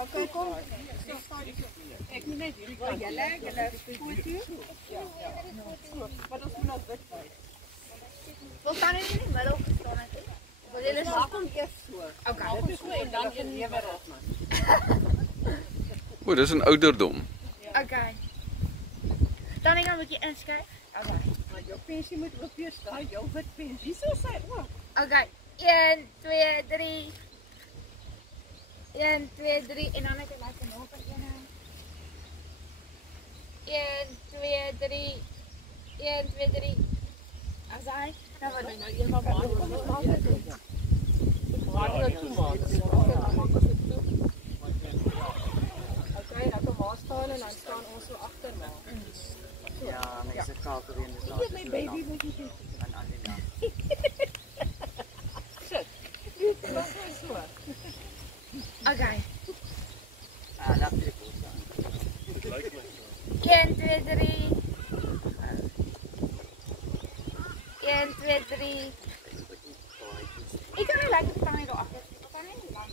Oké, kom. Ek moet net hier. Julle foto. Ja. Maar dat moet nou wit wees. Wil staan in die middel gestaan het? Wil julle Maar kom eers so. Okay. Dit is so en dan een lewe reg man. O, dis 'n ouderdom. Okay. Dan ek gaan 'n bietjie inskyk. Okay. Maar jou pensie moet op jou staan, jou wit pensie. So sê ook. Okay. 1 2 3 1 2 3 en dan net lekker nog een. 1 2 3 1 2 3. Asai. Nou wat nou een van maar kom ons maak dit. Maar dit toe maak. Okay, nou kom maar staan en dan staan ons so agter maar. Ja, mense kakel weer in die Hier my baby moet jy doen. aan Anina. Sit. Wat is so? Okay. Laat dit goed staan. 1 2 3 1 2 3. Ik kan niet lekker staan hier achter. Ik kan niet lang.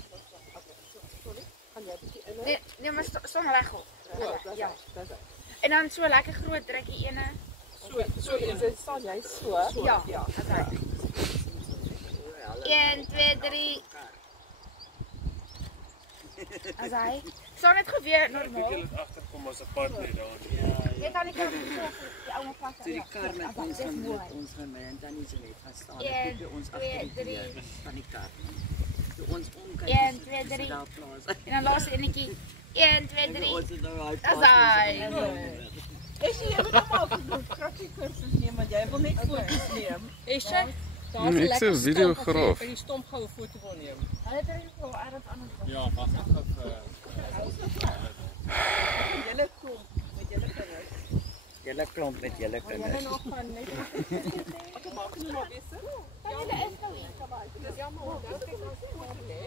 Nee, maar zo'n leggo. Ja. En dan zo lekker groot drukkie ene. So is dit staan jy so? Ja. Ja. Okay. 1 2 3. As hy staan net gebeur normaal. Ek het agterkom as 'n pad net daar. Jy kan nie kan die ouma vas. Toe die kar met ons gemeente dan is net gaan staan. Een, Toe ons twee, agter die drie. van die kar. Toe ons omkyk. 1 2 3. En dan laaste enetjie. 1 2 3. Ons het nou uit. As hy. Is jy moet nog maar fotografie kursus neem want jy wil net foto's neem. Is jy? Ek sê videograaf. Jy stomp gou 'n foto wil neem. Hulle het er so ergens anders. Ja, was ek op Julle kom met julle kinders. Julle klomp met julle Julle kinders. nog gaan net. Ek maak nie maar besig. Julle is nou hier. Dis jammer, dan kyk ons foto lê.